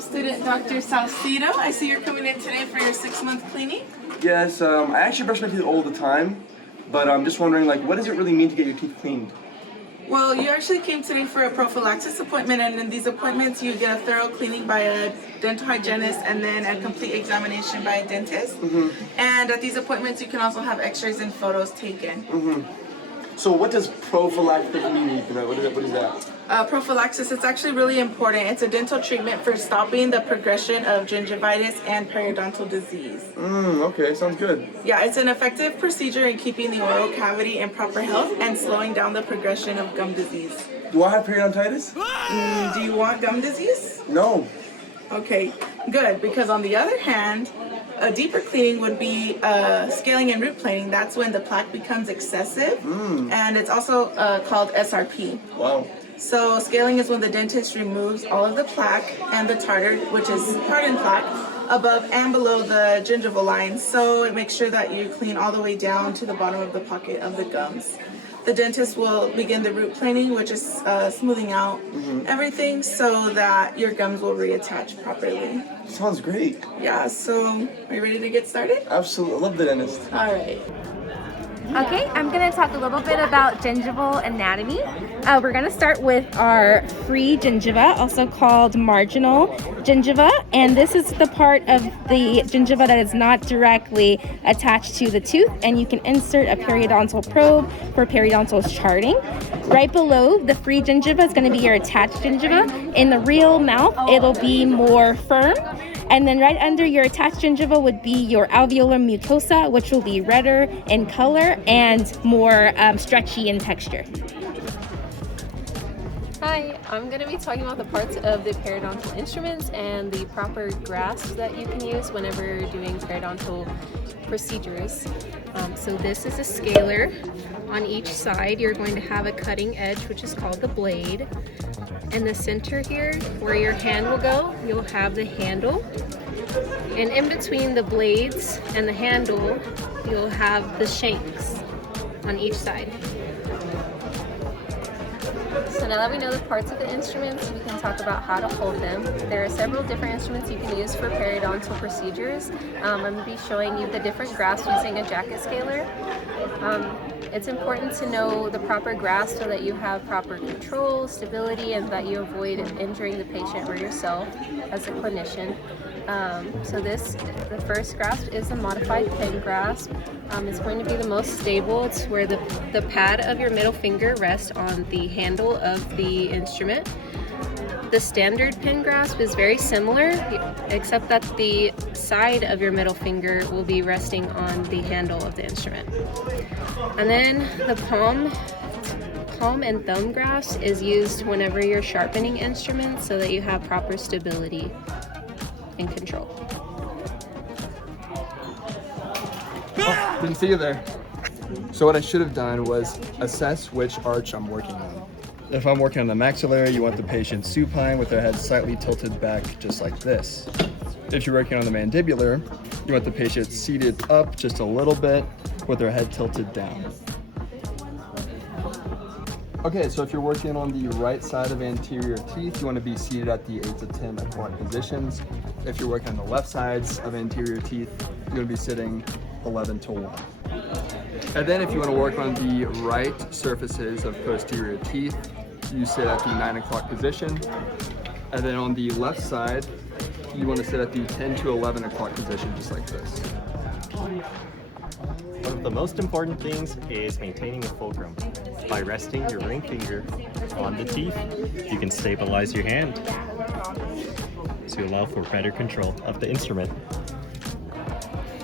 student Dr. Salcido. I see you're coming in today for your 6-month cleaning. Yes, I actually brush my teeth all the time, but I'm just wondering, like, what does it really mean to get your teeth cleaned? Well, you actually came today for a prophylaxis appointment, and in these appointments you get a thorough cleaning by a dental hygienist and then a complete examination by a dentist. And at these appointments you can also have x-rays and photos taken. So what does prophylactic mean? What is that? Prophylaxis, it's actually really important. It's a dental treatment for stopping the progression of gingivitis and periodontal disease. Okay, sounds good. Yeah, it's an effective procedure in keeping the oral cavity in proper health and slowing down the progression of gum disease. Do I have periodontitis? Do you want gum disease? No. Okay, good, because on the other hand, a deeper cleaning would be scaling and root planing. That's when the plaque becomes excessive, and it's also called SRP. Wow. So scaling is when the dentist removes all of the plaque and the tartar, which is hardened plaque, above and below the gingival line. So it makes sure that you clean all the way down to the bottom of the pocket of the gums. The dentist will begin the root planing, which is smoothing out everything so that your gums will reattach properly. Sounds great. Yeah, so are you ready to get started? Absolutely. I love the dentist. All right. Okay, I'm going to talk a little bit about gingival anatomy. We're going to start with our free gingiva, also called marginal gingiva, and this is the part of the gingiva that is not directly attached to the tooth, and you can insert a periodontal probe for periodontal charting. Right below the free gingiva is going to be your attached gingiva. In the real mouth, it'll be more firm. And then right under your attached gingiva would be your alveolar mucosa, which will be redder in color and more stretchy in texture. Hi, I'm going to be talking about the parts of the periodontal instruments and the proper grasps that you can use whenever you're doing periodontal procedures. So this is a scaler. On each side you're going to have a cutting edge, which is called the blade. In the center here, where your hand will go, you'll have the handle. And in between the blades and the handle, you'll have the shanks on each side. So now that we know the parts of the instruments, we can talk about how to hold them. There are several different instruments you can use for periodontal procedures. I'm going to be showing you the different grasps using a jacket scaler. It's important to know the proper grasp so that you have proper control, stability, and that you avoid injuring the patient or yourself as a clinician. The first grasp is the modified pen grasp. It's going to be the most stable. It's where the pad of your middle finger rests on the handle of the instrument. The standard pen grasp is very similar, except that the side of your middle finger will be resting on the handle of the instrument. And then the palm and thumb grasp is used whenever you're sharpening instruments so that you have proper stability and control. Oh, didn't see you there. So what I should have done was assess which arch I'm working on. If I'm working on the maxillary, you want the patient supine with their head slightly tilted back, just like this. If you're working on the mandibular, you want the patient seated up just a little bit with their head tilted down. Okay, so if you're working on the right side of anterior teeth, you want to be seated at the 8 to 10 o'clock positions. If you're working on the left sides of anterior teeth, you're going to be sitting 11 to 1. And then if you want to work on the right surfaces of posterior teeth, you sit at the 9 o'clock position. And then on the left side, you want to sit at the 10 to 11 o'clock position, just like this. One of the most important things is maintaining a fulcrum. By resting your ring finger on the teeth, you can stabilize your hand to allow for better control of the instrument.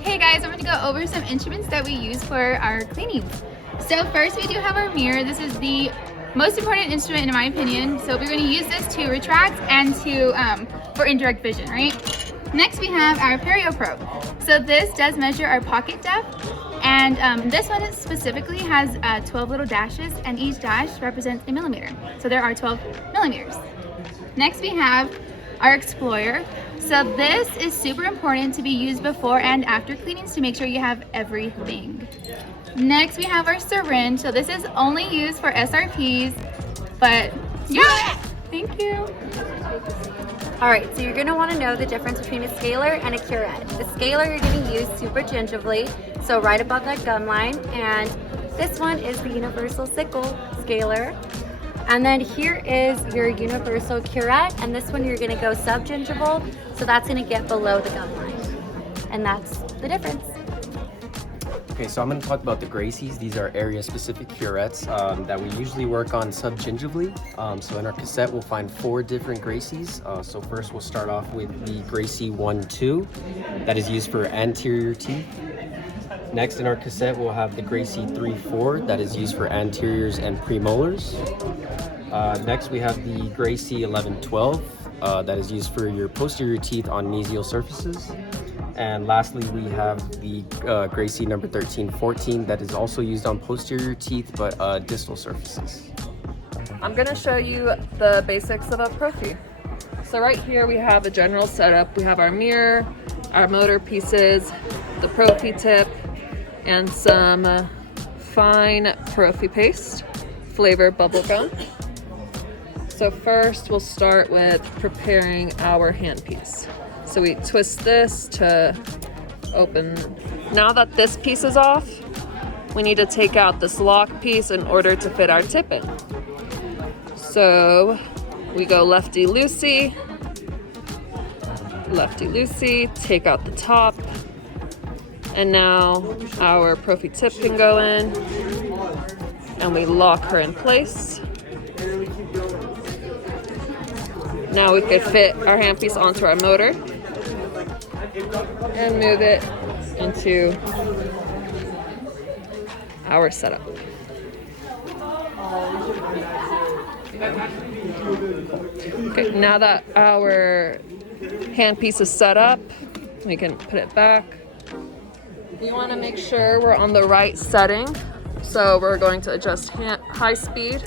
Hey guys, I'm going to go over some instruments that we use for our cleaning. So first we do have our mirror. This is the most important instrument in my opinion. So we're going to use this to retract and for indirect vision, right? Next we have our perio probe. So this does measure our pocket depth, and this one specifically has 12 little dashes, and each dash represents a millimeter. So there are 12 millimeters. Next we have our explorer. So this is super important to be used before and after cleanings to make sure you have everything. Next we have our syringe. So this is only used for SRPs, but yeah, thank you. All right, so you're gonna wanna know the difference between a scalar and a curette. The scalar you're gonna use super gingivally, so right above that gum line, and this one is the universal sickle scalar. And then here is your universal curette, and this one you're gonna go subgingival, so that's gonna get below the gum line. And that's the difference. Okay, so I'm going to talk about the Gracies. These are area-specific curettes that we usually work on subgingivally. So in our cassette, we'll find 4 different Gracies. So first, we'll start off with the Gracie 1-2 that is used for anterior teeth. Next in our cassette, we'll have the Gracie 3-4 that is used for anteriors and premolars. Next, we have the Gracie 11-12 that is used for your posterior teeth on mesial surfaces. And lastly, we have the Gracie number 13-14 that is also used on posterior teeth, but distal surfaces. I'm gonna show you the basics of a prophy. So right here we have a general setup. We have our mirror, our motor pieces, the prophy tip, and some fine prophy paste, flavor bubblegum. So first we'll start with preparing our handpiece. So we twist this to open. Now that this piece is off, we need to take out this lock piece in order to fit our tip in. So we go lefty-loosey, lefty-loosey, take out the top, and now our prophy tip can go in, and we lock her in place. Now we could fit our handpiece onto our motor and move it into our setup. Okay, now that our handpiece is set up, we can put it back. We want to make sure we're on the right setting, so we're going to adjust high speed.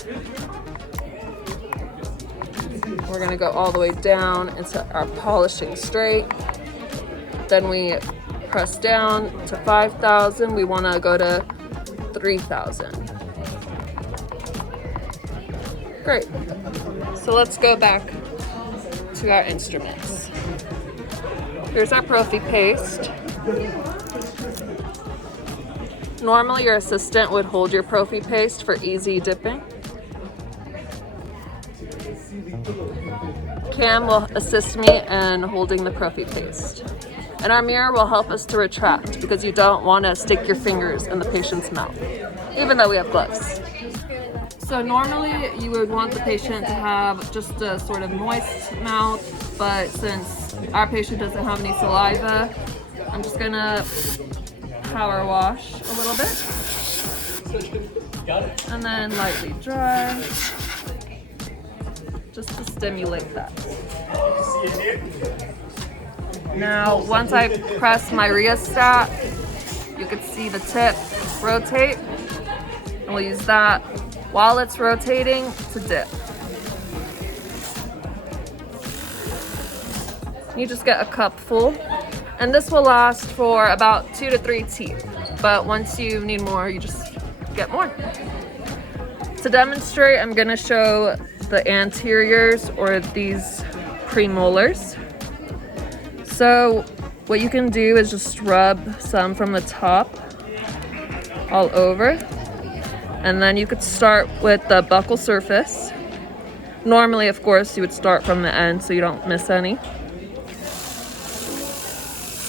We're going to go all the way down into our polishing straight. Then we press down to 5,000. We want to go to 3,000. Great. So let's go back to our instruments. Here's our prophy paste. Normally your assistant would hold your prophy paste for easy dipping. Cam will assist me in holding the prophy paste. And our mirror will help us to retract because you don't want to stick your fingers in the patient's mouth, even though we have gloves. So normally you would want the patient to have just a sort of moist mouth, but since our patient doesn't have any saliva, I'm just gonna power wash a little bit. And then lightly dry, just to stimulate that. Now, once I press my rheostat, you can see the tip rotate, and we'll use that while it's rotating to dip. You just get a cup full, and this will last for about 2 to 3 teeth, but once you need more, you just get more. To demonstrate, I'm gonna show the anteriors, or these premolars. So what you can do is just rub some from the top all over, and then you could start with the buccal surface. Normally, of course, you would start from the end so you don't miss any.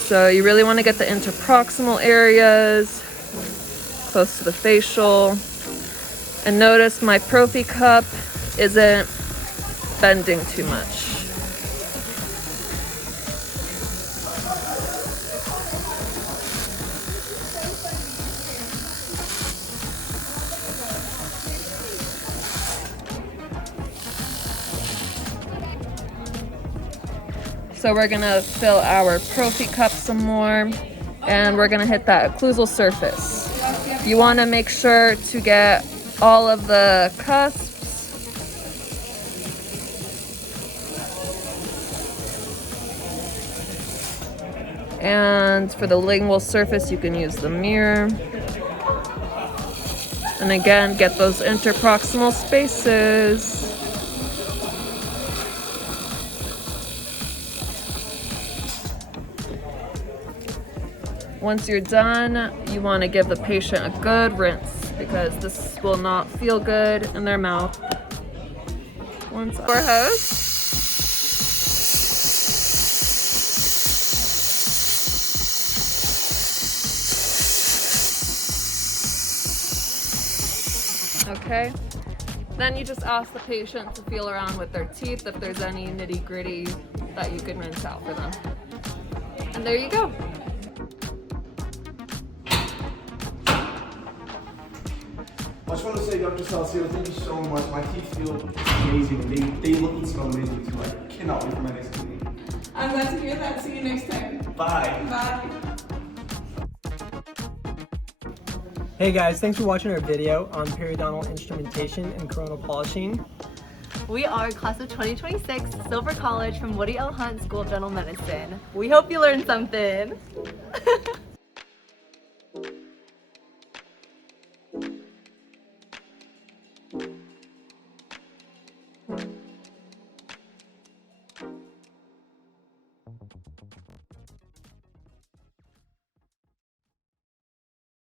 So you really want to get the interproximal areas, close to the facial. And notice my prophy cup isn't bending too much. So we're gonna fill our prophy cup some more, and we're gonna hit that occlusal surface. You wanna make sure to get all of the cusps. And for the lingual surface, you can use the mirror. And again, get those interproximal spaces. Once you're done, you want to give the patient a good rinse because this will not feel good in their mouth. Once our hose. Okay, then you just ask the patient to feel around with their teeth if there's any nitty gritty that you can rinse out for them. And there you go. I just want to say, Dr. Salcedo, thank you so much. My teeth feel amazing, and they look and smell amazing too. I cannot wait for my next cleaning. I'm glad to hear that. See you next time. Bye. Bye. Hey guys, thanks for watching our video on periodontal instrumentation and coronal polishing. We are class of 2026, Silver College from Woody L. Hunt School of Dental Medicine. We hope you learned something.